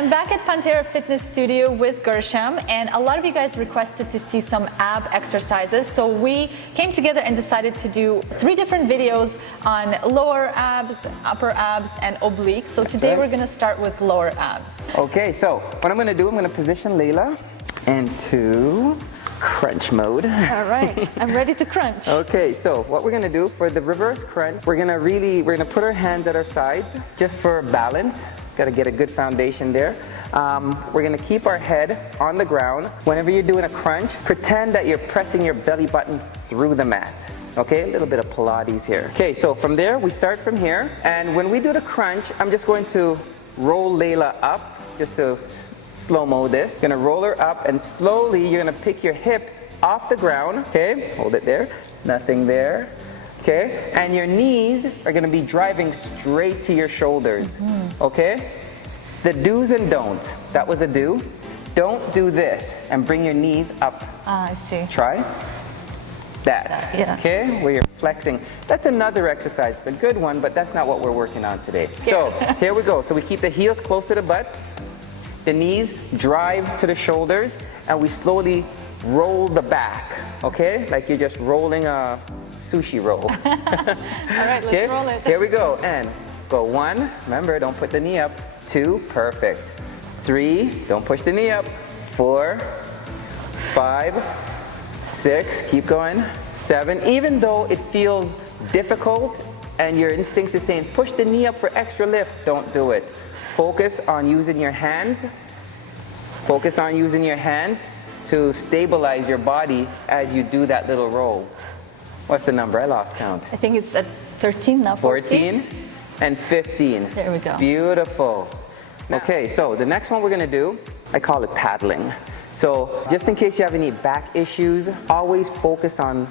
I'm back at Pantera Fitness Studio with Gersham, and a lot of you guys requested to see some ab exercises, so we came together and decided to do 3 different videos on lower abs, upper abs, and obliques. So today we're going to start with lower abs. Okay, so what I'm going to do, I'm going to position Layla into crunch mode. All right, I'm ready to crunch. Okay, so what we're going to do for the reverse crunch, we're going to put our hands at our sides just for balance. Got to get a good foundation there. We're going to keep our head on the ground. Whenever you're doing a crunch, pretend that you're pressing your belly button through the mat. Okay, a little bit of Pilates here. Okay, so from there, we start from here. And when we do the crunch, I'm just going to roll Layla up, just to slow-mo this. Gonna roll her up, and slowly you're gonna pick your hips off the ground. Okay, hold it there, nothing there. Okay, and your knees are gonna be driving straight to your shoulders. Okay, the do's and don'ts. That was a do. Don't do this and bring your knees up. I see. Try that. Yeah. Okay, where you're flexing. That's another exercise. It's a good one, but that's not what we're working on today. So here we go. So we keep the heels close to the butt. The knees drive to the shoulders, and we slowly roll the back, okay? Like you're just rolling a sushi roll. All right, let's roll it. Here we go, and go 1, remember, don't put the knee up. 2, perfect. 3, don't push the knee up. 4, 5, 6, keep going. 7, even though it feels difficult and your instincts is saying, push the knee up for extra lift, don't do it. Focus on using your hands. Focus on using your hands to stabilize your body as you do that little roll. What's the number? I lost count. I think it's at 13 now. 14 and 15. There we go. Beautiful. Okay, so the next one we're going to do, I call it paddling. So just in case you have any back issues, always focus on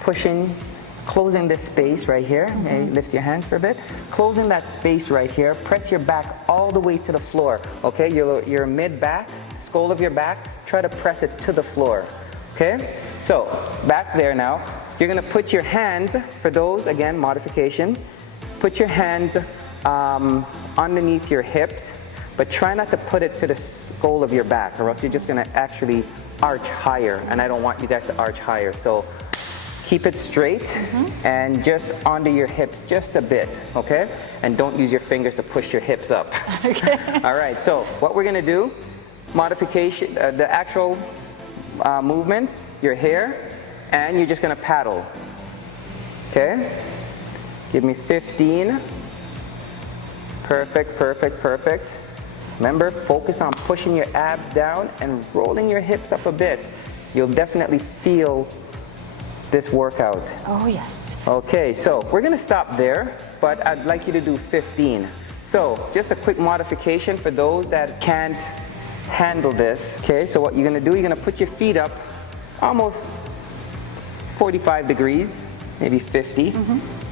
pushing, closing this space right here. Maybe lift your hand for a bit. Closing that space right here. Press your back all the way to the floor. Okay, your mid-back, skull of your back, try to press it to the floor. Okay, so back there now. You're gonna put your hands, for those, again, modification, put your hands underneath your hips, but try not to put it to the skull of your back, or else you're just gonna actually arch higher, and I don't want you guys to arch higher. So keep it straight and just onto your hips just a bit, okay? And don't use your fingers to push your hips up. Okay. All right, so what we're gonna do, modification, the actual movement, your hair, and you're just gonna paddle, okay? Give me 15. Perfect, perfect, perfect. Remember, focus on pushing your abs down and rolling your hips up a bit. You'll definitely feel this workout. Oh, yes. Okay, so we're gonna stop there, but I'd like you to do 15. So just a quick modification for those that can't handle this. Okay, so what you're gonna do, you're gonna put your feet up almost 45 degrees, maybe 50,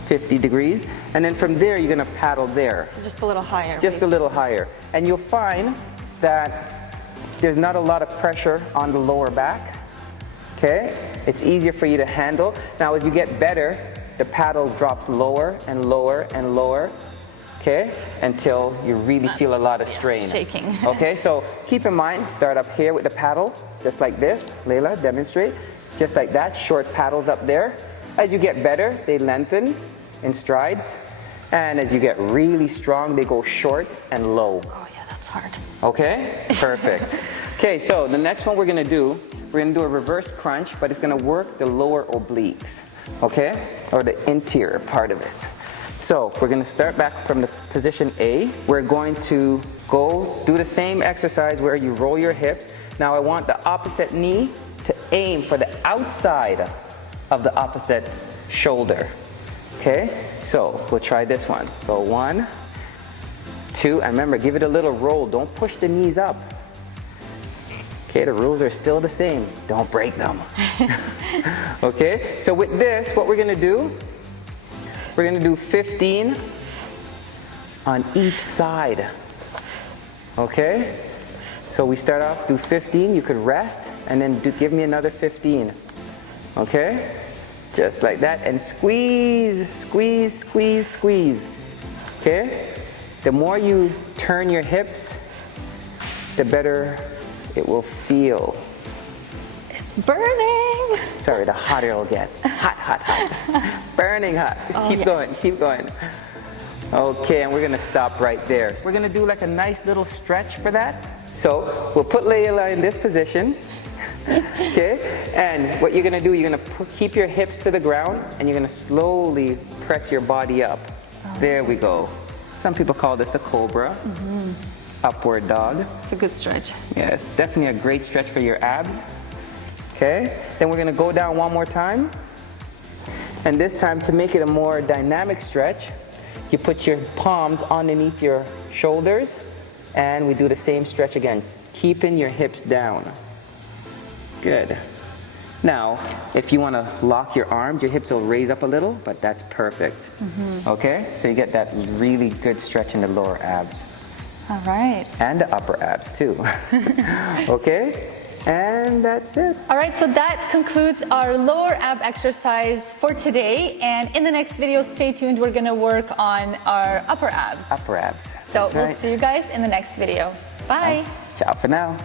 50 degrees. And then from there, you're gonna paddle there. So just a little higher. Just a little higher. And you'll find that there's not a lot of pressure on the lower back. Okay, it's easier for you to handle. Now as you get better, the paddle drops lower and lower and lower, okay, until you really feel a lot of strain. Shaking. Okay, so keep in mind, start up here with the paddle, just like this. Layla, demonstrate. Just like that, short paddles up there. As you get better, they lengthen in strides. And as you get really strong, they go short and low. Oh yeah, that's hard. Okay, perfect. Okay, so the next one we're gonna do a reverse crunch, but it's gonna work the lower obliques, okay? Or the interior part of it. So we're gonna start back from the position A. We're going to go do the same exercise where you roll your hips. Now I want the opposite knee to aim for the outside of the opposite shoulder. Okay, so we'll try this one. Go 1, 2, and remember, give it a little roll. Don't push the knees up. Okay, the rules are still the same. Don't break them. Okay, so with this, what we're gonna do, we're gonna do 15 on each side. Okay, so we start off, do 15, you could rest, and then give me another 15. Okay, just like that, and squeeze, squeeze, squeeze, squeeze. Okay, the more you turn your hips, the better it will feel. It's burning. Sorry, the hotter it'll get. Hot, hot, hot. Burning hot. Oh, keep yes. going, keep going. Okay, and we're gonna stop right there. So we're gonna do like a nice little stretch for that. So we'll put Layla in this position. Okay, and what you're gonna do, you're gonna keep your hips to the ground and you're gonna slowly press your body up. There we go. Some people call this the cobra. Upward dog. It's a good stretch. Yeah, it's definitely a great stretch for your abs. Okay, then we're gonna go down one more time. And this time, to make it a more dynamic stretch, you put your palms underneath your shoulders and we do the same stretch again, keeping your hips down. Good. Now, if you want to lock your arms, your hips will raise up a little, but that's perfect. Okay, so you get that really good stretch in the lower abs. All right. And the upper abs too. Okay, and that's it. All right, so that concludes our lower ab exercise for today. And in the next video, stay tuned. We're gonna work on our upper abs. Upper abs. So That's we'll right. see you guys in the next video. Bye. Ciao for now.